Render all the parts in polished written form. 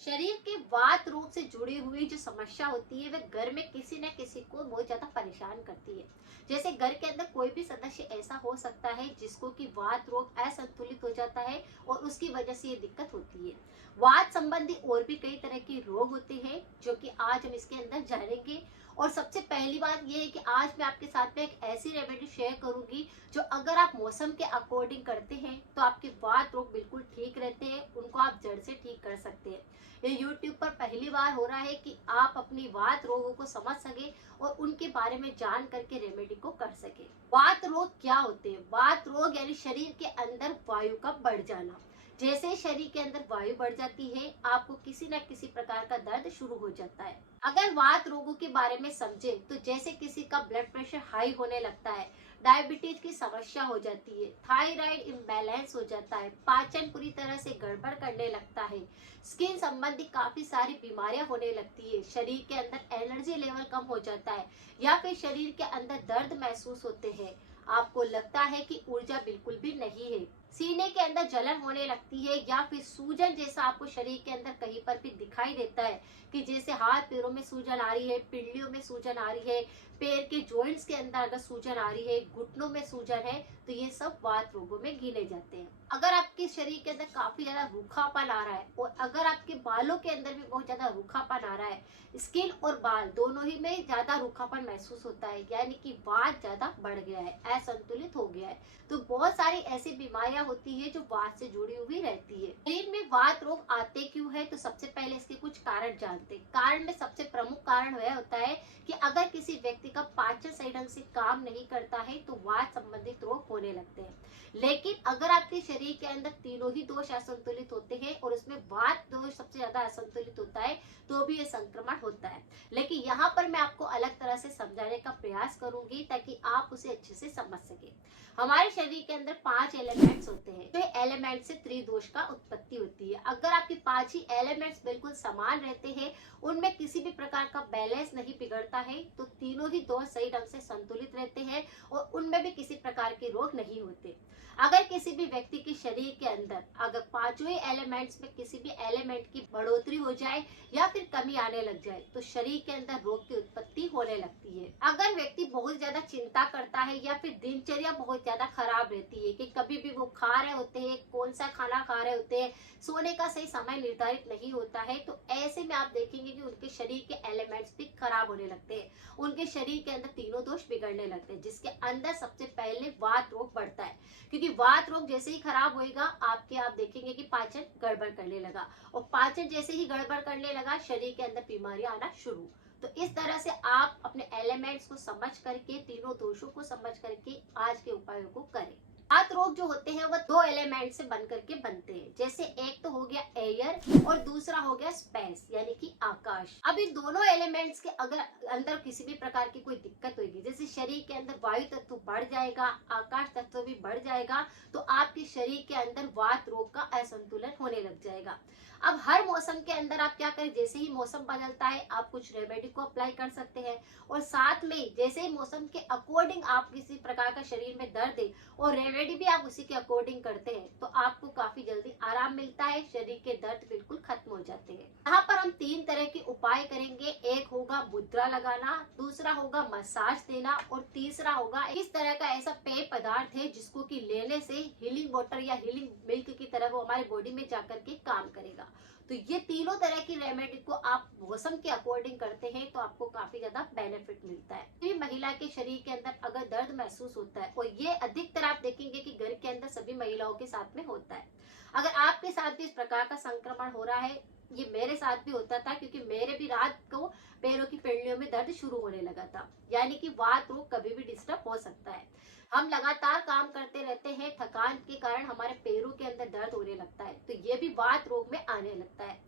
शरीर के वात रोग से जुड़ी हुई जो समस्या होती है वह घर में किसी न किसी को बहुत ज्यादा परेशान करती है। जैसे घर के अंदर कोई भी सदस्य ऐसा हो सकता है जिसको कि वात रोग असंतुलित हो जाता है और उसकी वजह से ये दिक्कत होती है। वात संबंधी और भी कई तरह के रोग होते हैं जो कि आज हम इसके अंदर जानेंगे। और सबसे पहली बात यह है कि आज मैं आपके साथ में एक ऐसी रेमेडी शेयर करूंगी जो अगर आप मौसम के अकॉर्डिंग करते हैं तो आपके वात रोग बिल्कुल ठीक रहते हैं, उनको आप जड़ से ठीक कर सकते हैं। ये YouTube पर पहली बार हो रहा है कि आप अपनी वात रोगों को समझ सके और उनके बारे में जान करके रेमेडी को कर सके। वात रोग क्या होते हैं? वात रोग यानी शरीर के अंदर वायु का बढ़ जाना। जैसे ही शरीर के अंदर वायु बढ़ जाती है आपको किसी न किसी प्रकार का दर्द शुरू हो जाता है। अगर वात रोगों के बारे में समझे तो जैसे किसी का ब्लड प्रेशर हाई होने लगता है, डायबिटीज की समस्या हो जाती है, थायराइड इम्बैलेंस हो जाता है, पाचन पूरी तरह से गड़बड़ करने लगता है, स्किन संबंधी काफी सारी बीमारियां होने लगती है, शरीर के अंदर एनर्जी लेवल कम हो जाता है या फिर शरीर के अंदर दर्द महसूस होते हैं, आपको लगता है कि ऊर्जा बिल्कुल भी नहीं है, सीने के अंदर जलन होने लगती है या फिर सूजन जैसा आपको शरीर के अंदर कहीं पर भी दिखाई देता है कि जैसे हाथ पैरों में सूजन आ रही है, पिंडलियों में सूजन आ रही है, पैर के जॉइंट्स के अंदर अगर सूजन आ रही है, घुटनों में सूजन है, तो ये सब वात रोगों में गिने जाते हैं। अगर आपके शरीर के अंदर काफी ज्यादा रूखापन आ रहा है और अगर आपके बालों के अंदर भी बहुत ज्यादा रूखापन आ रहा है, स्किन और बाल दोनों ही में ज्यादा रूखापन महसूस होता है, यानी कि वात ज्यादा बढ़ गया है, असंतुलित हो गया है, तो बहुत सारी ऐसी बीमारियां होती है जो वात से जुड़ी हुई रहती है। शरीर में वात रोग आते क्यों है? तो सबसे पहले इसके कुछ कारण जानते हैं। कारण में सबसे प्रमुख कारण वह होता है कि अगर किसी व्यक्ति का पाचन सही ढंग से काम नहीं करता है तो वात संबंधित रोग होने लगते हैं। लेकिन अगर आपके शरीर के अंदर तीनों ही दोष असंतुलित होते हैं और उसमें वात दोष सबसे ज्यादा असंतुलित होता है तो भी ये संक्रमण होता है। लेकिन यहाँ पर मैं आपको अलग तरह से समझाने का प्रयास करूंगी ताकि आप उसे अच्छे से समझ सके। हमारे शरीर के अंदर 5 एलिमेंट्स होते हैं, तो एलिमेंट से त्रिदोष का उत्पत्ति होती है। अगर आपके 5 ही एलिमेंट्स बिल्कुल समान रहते हैं, उनमें किसी भी प्रकार का बैलेंस नहीं बिगड़ता है, तो तीनों ही दोष सही ढंग से संतुलित रहते हैं और उनमें भी किसी प्रकार के रोग नहीं होते। अगर किसी भी व्यक्ति के शरीर के अंदर अगर पांचों ही एलिमेंट्स में किसी भी एलिमेंट की बढ़ोतरी हो जाए या फिर कमी आने लग जाए तो शरीर के अंदर रोग की उत्पत्ति होने लगती है। अगर व्यक्ति बहुत ज्यादा चिंता करता है या फिर दिनचर्या बहुत ज्यादा खराब रहती है कि कभी भी वो खा रहे होते हैं, कौन सा खाना खा रहे होते हैं, सोने का सही समय निर्धारित नहीं होता है, तो ऐसे में आप देखेंगे कि उनके शरीर के एलिमेंट्स भी खराब होने लगते हैं, उनके शरीर के अंदर तीनों दोष बिगड़ने लगते हैं, जिसके अंदर सबसे पहले वात रोग बढ़ता है। क्योंकि वात रोग जैसे ही खराब होएगा आप देखेंगे कि पाचन गड़बड़ करने लगा और पाचन जैसे ही गड़बड़ करने लगा शरीर के अंदर बीमारियां आना शुरू। तो इस तरह से आप अपने एलिमेंट्स को समझ करके, तीनों दोषों को समझ करके आज के उपायों को करें। वात रोग जो होते हैं वह 2 एलिमेंट से बन करके बनते हैं। जैसे एक तो हो गया एयर और दूसरा हो गया स्पेस यानी कि आकाश। अब इन दोनों एलिमेंट्स के अगर अंदर किसी भी प्रकार की कोई दिक्कत होगी, जैसे शरीर के अंदर वायु तत्व बढ़ जाएगा, आकाश तत्व भी बढ़ जाएगा, तो आपके शरीर के अंदर वात रोग का असंतुलन होने लग जाएगा। अब हर मौसम के अंदर आप क्या करें, जैसे ही मौसम बदलता है आप कुछ रेमेडी को अप्लाई कर सकते हैं और साथ में जैसे ही मौसम के अकॉर्डिंग आप किसी प्रकार का शरीर में दर्द है और रेमेडी भी आप उसी के अकॉर्डिंग करते हैं तो आपको काफी जल्दी आराम मिलता है, शरीर के दर्द बिल्कुल खत्म हो जाते हैं। यहाँ पर हम 3 तरह के उपाय करेंगे। एक होगा मुद्रा लगाना, दूसरा होगा मसाज देना और तीसरा होगा इस तरह का ऐसा पेय पदार्थ है जिसको कि लेने से हीलिंग वाटर या हीलिंग मिल्क की तरह वो हमारे बॉडी में जाकर के काम करेगा। तो ये तीनों तरह की रेमेडी को आप मौसम के अकॉर्डिंग करते हैं तो आपको काफी ज्यादा बेनिफिट मिलता है। ये महिला के शरीर के अंदर अगर दर्द महसूस होता है और ये अधिकतर आप देखेंगे कि घर के अंदर सभी महिलाओं के साथ में होता है। अगर आपके साथ भी इस प्रकार का संक्रमण हो रहा है, ये मेरे साथ भी होता था क्योंकि मेरे भी रात को पैरों की पिंडलियों में दर्द शुरू होने लगा था, यानी कि वात रोग कभी भी डिस्टर्ब हो सकता है। हम लगातार काम करते रहते हैं, थकान के कारण हमारे पैरों के अंदर दर्द होने लगता है, तो ये भी वात रोग में आने लगता है।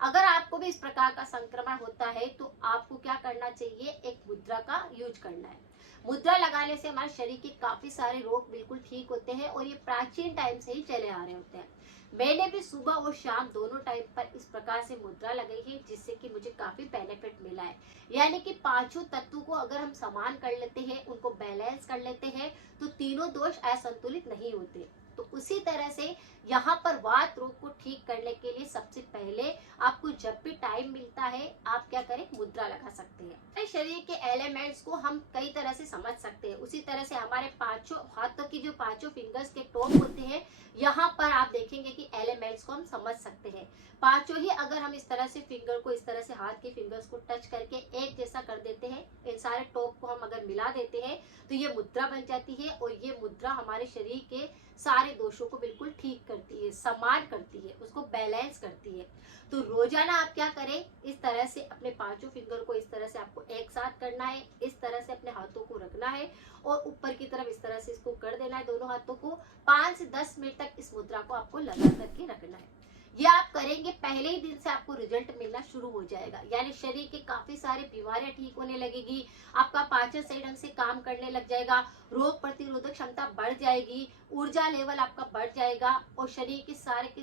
अगर आपको भी इस प्रकार का संक्रमण होता है तो आपको क्या करना चाहिए, एक मुद्रा का यूज करना है। मुद्रा लगाने से हमारे शरीर के काफी सारे रोग बिल्कुल ठीक होते हैं और ये प्राचीन टाइम से ही चले आ रहे होते हैं। मैंने भी सुबह और शाम दोनों टाइम पर इस प्रकार से मुद्रा लगाई है जिससे कि मुझे काफी बेनिफिट मिला है। यानी कि पांचों तत्वों को अगर हम समान कर लेते हैं, उनको बैलेंस कर लेते हैं तो तीनों दोष असंतुलित नहीं होते। तो उसी तरह से यहाँ पर वात रोग को ठीक करने के लिए सबसे पहले आपको जब भी टाइम मिलता है आप क्या करें, मुद्रा लगा सकते हैं। हमारे शरीर के एलिमेंट्स को हम कई तरह से समझ सकते हैं। उसी तरह से हमारे पांचों हाथों की जो पांचों फिंगर्स के टॉप होते हैं, यहाँ पर आप देखेंगे कि एलिमेंट्स को हम समझ सकते हैं। पांचों ही अगर हम इस तरह से फिंगर को, इस तरह से हाथ के फिंगर्स को टच करके एक जैसा कर देते हैं, इन सारे टॉप को हम अगर मिला देते हैं तो ये मुद्रा बन जाती है। और ये मुद्रा हमारे शरीर के सारे दोषों को बिल्कुल ठीक करती है, समान करती है, उसको बैलेंस करती है। तो रोजाना आप क्या करें, इस तरह से अपने पांचों फिंगर को इस तरह से आपको एक साथ करना है, इस तरह से अपने हाथों को रखना है और ऊपर की तरफ इस तरह से इसको कर देना है। दोनों हाथों को 5 से 10 मिनट तक इस मुद्रा को आपको लगा करके रखना है। ये आप करेंगे, पहले ही दिन से आपको रिजल्ट मिलना शुरू हो जाएगा। यानी शरीर के काफी सारी बीमारियां ठीक होने लगेगी, आपका पाचन सही ढंग से काम करने लग जाएगा, रोग प्रतिरोधक क्षमता बढ़ जाएगी, ऊर्जा लेवल आपका बढ़ जाएगा और शरीर के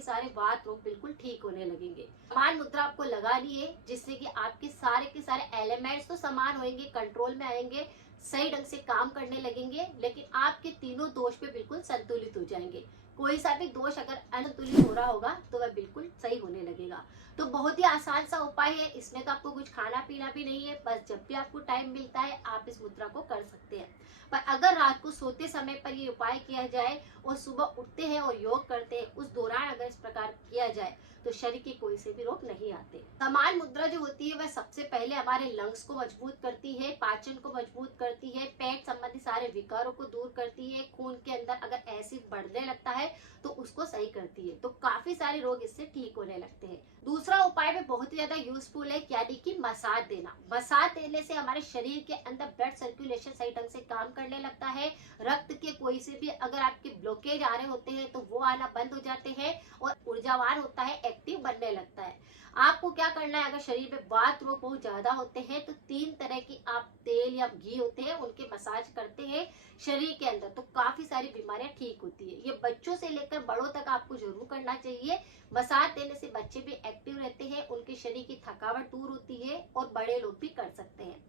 सारे वात रोग बिल्कुल ठीक होने लगेंगे। समान मुद्रा आपको लगानी है जिससे कि आपके के सारे एलिमेंट्स तो समान होंगे, कंट्रोल में आएंगे, सही ढंग से काम करने लगेंगे, लेकिन आपके तीनों दोष पे बिल्कुल संतुलित हो जाएंगे। कोई सा भी दोष अगर असंतुलित हो रहा होगा तो वह बिल्कुल सही होने लगेगा। तो बहुत ही आसान सा उपाय है, इसमें तो आपको कुछ खाना पीना भी नहीं है, बस जब भी आपको टाइम मिलता है आप इस मुद्रा को कर सकते हैं। पर अगर रात को सोते समय पर ये उपाय किया जाए और सुबह उठते हैं और योग करते हैं, उस दौरान अगर इस प्रकार किया जाए तो शरीर के कोई से भी रोग नहीं आते। समान मुद्रा जो होती है वह सबसे पहले हमारे लंग्स को मजबूत करती है, पाचन को मजबूत करती है, पेट संबंधी सारे विकारों को दूर करती है, खून के अंदर अगर एसिड बढ़ने लगता है तो उसको सही करती है। तो काफी सारे रोग इससे ठीक होने लगते हैं। दूसरा उपाय भी बहुत ही ज्यादा यूजफुल है, यानी कि मसाज देना। मसाज देने से हमारे शरीर के अंदर ब्लड सर्कुलेशन सही ढंग से काम करने लगता है, रक्त के कोई से भी अगर आपके ब्लॉकेज आ रहे होते हैं तो वो आना बंद हो जाते हैं और ऊर्जावान होता है, एक्टिव बनने लगता है। आपको क्या करना है, अगर शरीर में वात रोग बहुत ज्यादा होते हैं तो 3 तरह की आप तेल या घी होते हैं उनके मसाज करते हैं शरीर के अंदर, तो काफी सारी बीमारियां ठीक होती है। ये बच्चों से लेकर बड़ों तक आपको जरूर करना चाहिए। मसाज देने से बच्चे भी एक्टिव रहते हैं, उनके शरीर की थकावट दूर होती है और बड़े लोग भी कर सकते हैं।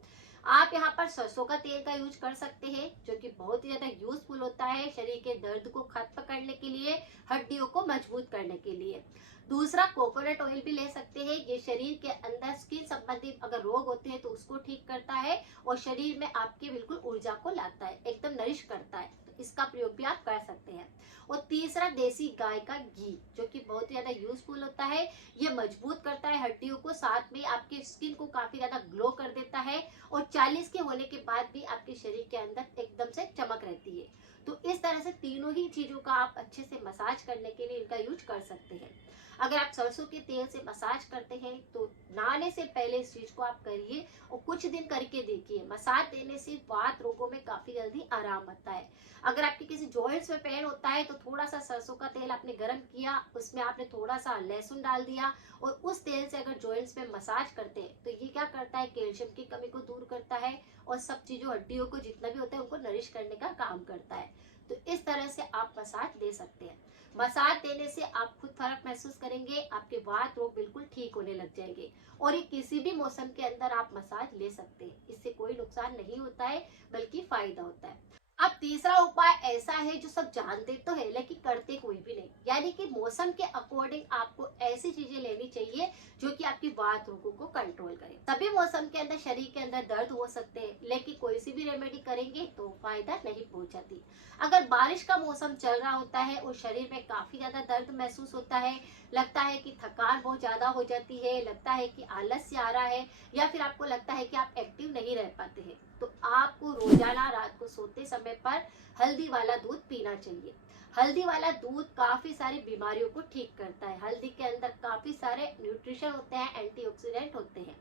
आप यहाँ पर सरसों का तेल का यूज कर सकते हैं जो कि बहुत ही ज्यादा यूजफुल होता है शरीर के दर्द को खत्म करने के लिए, हड्डियों को मजबूत करने के लिए। दूसरा, कोकोनट ऑयल भी ले सकते हैं, ये शरीर के अंदर स्किन संबंधित अगर रोग होते हैं तो उसको ठीक करता है और शरीर में आपके बिल्कुल ऊर्जा को लाता है, एकदम नरिश करता है, तो इसका प्रयोग भी आप कर सकते हैं। और तीसरा, देसी गाय का घी जो कि बहुत ही ज्यादा यूजफुल होता है, ये मजबूत करता है हड्डियों को, साथ में आपके स्किन को काफी ज्यादा ग्लो कर देता है और 40 के होने के बाद भी आपके शरीर के अंदर एकदम से चमक रहती है। तो इस तरह से तीनों ही चीजों का आप अच्छे से मसाज करने के लिए इनका यूज कर सकते हैं। अगर आप सरसों के तेल से मसाज करते हैं तो नहाने से पहले इस चीज को आप करिए और कुछ दिन करके देखिए। मसाज देने से वात रोगों में काफी जल्दी आराम आता है। अगर आपके किसी जॉइंट्स में पेन होता है तो थोड़ा सा सरसों का तेल आपने गर्म किया, उसमें आपने थोड़ा सा लहसुन डाल दिया और उस तेल से अगर जॉइंट्स में मसाज करते हैं तो ये क्या करता है, कैल्शियम की कमी को दूर करता है और सब चीजों, हड्डियों को जितना भी होता है उनको नरिश करने का काम करता है। तो इस तरह से आप मसाज दे सकते हैं। मसाज देने से आप खुद फर्क महसूस करेंगे, आपके वात रोग बिल्कुल ठीक होने लग जाएंगे। और ये किसी भी मौसम के अंदर आप मसाज ले सकते हैं, इससे कोई नुकसान नहीं होता है बल्कि फायदा होता है। अब तीसरा उपाय ऐसा है जो सब जानते तो है लेकिन करते कोई भी नहीं, यानी कि मौसम के अकॉर्डिंग आपको ऐसी चीजें लेनी चाहिए जो कि आपकी वात रोगों को कंट्रोल करे। सभी मौसम के अंदर शरीर के अंदर दर्द हो सकते हैं लेकिन कोई सी भी रेमेडी करेंगे तो फायदा नहीं पहुंचाती। अगर बारिश का मौसम चल रहा होता है और शरीर में काफी ज्यादा दर्द महसूस होता है, लगता है कि थकान बहुत ज्यादा हो जाती है, लगता है कि आलस्य आ रहा है या फिर आपको लगता है कि आप एक्टिव नहीं रह पाते हैं, तो आपको रोजाना रात को सोते समय पर हल्दी वाला दूध पीना चाहिए। हल्दी वाला दूध काफी सारी बीमारियों को ठीक करता है। हल्दी के अंदर काफी सारे न्यूट्रिशन होते हैं, एंटीऑक्सीडेंट होते हैं,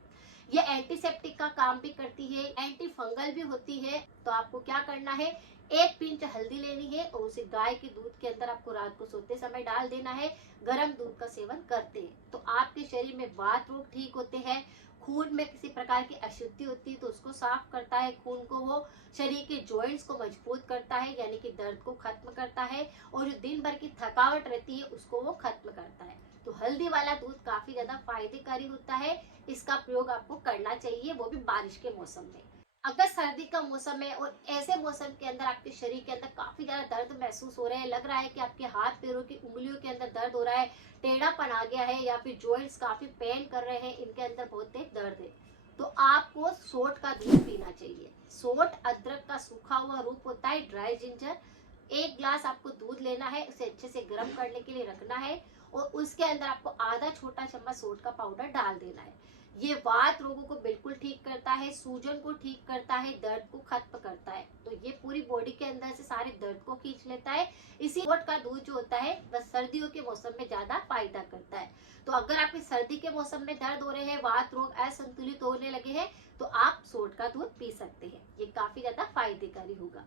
ये एंटीसेप्टिक का काम भी करती है, एंटी फंगल भी होती है। तो आपको क्या करना है, 1 पिंच हल्दी लेनी है और उसे गाय के दूध के अंदर आपको रात को सोते समय डाल देना है। गर्म दूध का सेवन करते हैं तो आपके शरीर में वात रोग ठीक होते हैं। खून में किसी प्रकार की अशुद्धि होती है तो उसको साफ करता है, खून को वो शरीर के जॉइंट्स को मजबूत करता है, यानी कि दर्द को खत्म करता है और जो दिन भर की थकावट रहती है उसको वो खत्म करता है। तो हल्दी वाला दूध काफी ज्यादा फायदेकारी होता है, इसका प्रयोग आपको करना चाहिए, वो भी बारिश के मौसम में। अगर सर्दी का मौसम है और ऐसे मौसम के अंदर आपके शरीर के अंदर काफी ज्यादा दर्द महसूस हो रहे हैं, लग रहा है कि आपके हाथ पैरों की उंगलियों के अंदर दर्द हो रहा है, टेढ़ापन आ गया है या फिर जॉइंट्स काफी पेन कर रहे हैं, इनके अंदर बहुत तेज दर्द है, तो आपको सोट का दूध पीना चाहिए। सोट अदरक का सूखा हुआ रूप होता है, ड्राई जिंजर। 1 ग्लास आपको दूध लेना है, उसे अच्छे से गर्म करने के लिए रखना है और उसके अंदर आपको आधा छोटा चम्मच सोट का पाउडर डाल देना है। ये वात रोगों को बिल्कुल ठीक करता है, सूजन को ठीक करता है, दर्द को खत्म करता है, तो ये पूरी बॉडी के अंदर से सारे दर्द को खींच लेता है। इसी सोट का दूध जो होता है वह सर्दियों के मौसम में ज्यादा फायदा करता है। तो अगर आपके सर्दी के मौसम में दर्द हो रहे हैं, वात रोग असंतुलित होने लगे हैं, तो आप सोट का दूध पी सकते हैं, ये काफी ज्यादा फायदेकारी होगा।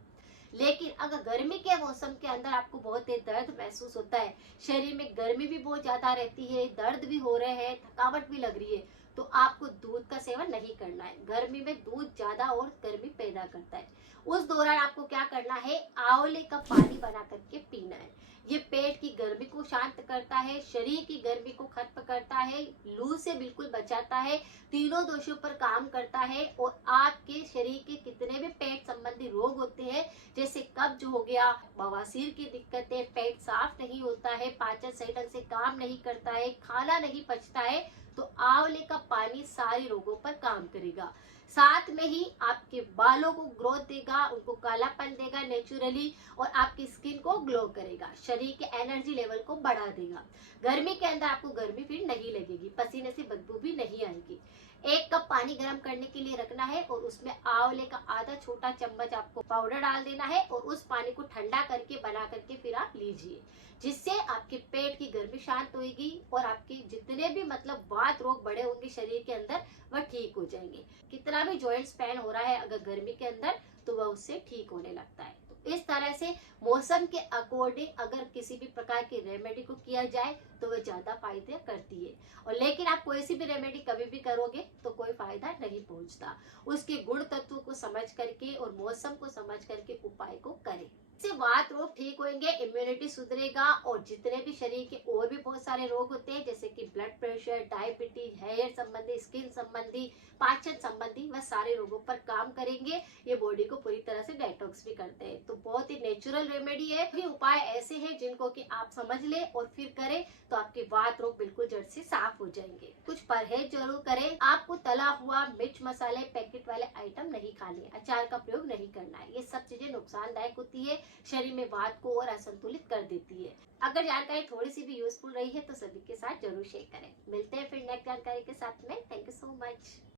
लेकिन अगर गर्मी के मौसम के अंदर आपको बहुत तेज दर्द महसूस होता है, शरीर में गर्मी भी बहुत ज्यादा रहती है, दर्द भी हो रहे हैं, थकावट भी लग रही है, तो आपको दूध का सेवन नहीं करना है। गर्मी में दूध ज्यादा और गर्मी पैदा करता है। उस दौरान आपको क्या करना है, आंवले का पानी बना करके पीना है। ये पेट की गर्मी को शांत करता है, शरीर की गर्मी को खत्म करता है, लू से बिल्कुल बचाता है, तीनों दोषों पर काम करता है और आपके शरीर के कितने भी पेट संबंधी रोग होते हैं, जैसे कब्ज हो गया, बवासीर की दिक्कतें, पेट साफ नहीं होता है, पाचन सही ढंग से काम नहीं करता है, खाना नहीं पचता है, तो आंवले का पानी सारे रोगों पर काम करेगा। साथ में ही आपके बालों को ग्रोथ देगा, उनको कालापन देगा नेचुरली, और आपकी स्किन को ग्लो करेगा, शरीर के एनर्जी लेवल को बढ़ा देगा। गर्मी के अंदर आपको गर्मी फिर नहीं लगेगी, पसीने से बदबू भी नहीं आएगी। 1 कप पानी गर्म करने के लिए रखना है और उसमें आंवले का आधा छोटा चम्मच आपको पाउडर डाल देना है और उस पानी को ठंडा करके बना करके फिर आप लीजिए, जिससे आपके पेट की गर्मी शांत होगी और आपके जितने भी मतलब वात रोग बढ़े होंगे शरीर के अंदर वह ठीक हो जाएंगे। कितना भी जॉइंट्स पेन हो रहा है अगर गर्मी के अंदर, तो वह उससे ठीक होने लगता है। तो इस तरह से मौसम के अकॉर्डिंग अगर किसी भी प्रकार की रेमेडी को किया जाए तो वह ज्यादा फायदे करती है। और लेकिन आप कोई सी भी रेमेडी कभी भी करोगे तो कोई फायदा नहीं पहुंचता। उसके गुण तत्वों को समझ करके और मौसम को समझ करके उपाय को करें, इससे वात रोग ठीक होंगे, इम्यूनिटी सुधरेगा और जितने भी शरीर के और भी बहुत सारे रोग होते हैं, जैसे कि ब्लड प्रेशर, डायबिटीज, हेयर संबंधी, स्किन संबंधी, पाचन संबंधी, वह सारे रोगों पर काम करेंगे। ये बॉडी को पूरी तरह से डिटॉक्स भी करते हैं। तो बहुत ही नेचुरल रेमेडी है। ये उपाय ऐसे हैं जिनको कि आप समझ ले और फिर करें तो आपके वात रोग बिल्कुल जड़ से साफ हो जाएंगे। कुछ परहेज जरूर करें। आपको तला हुआ, मिर्च मसाले, पैकेट वाले आइटम नहीं खाने, अचार का प्रयोग नहीं करना है। ये सब चीजें नुकसानदायक होती है, शरीर में वात को और असंतुलित कर देती है। अगर जानकारी थोड़ी सी भी यूजफुल रही है तो सभी के साथ जरूर शेयर करें। मिलते हैं फिर नेक्स्ट जानकारी के साथ में। Thank you so much.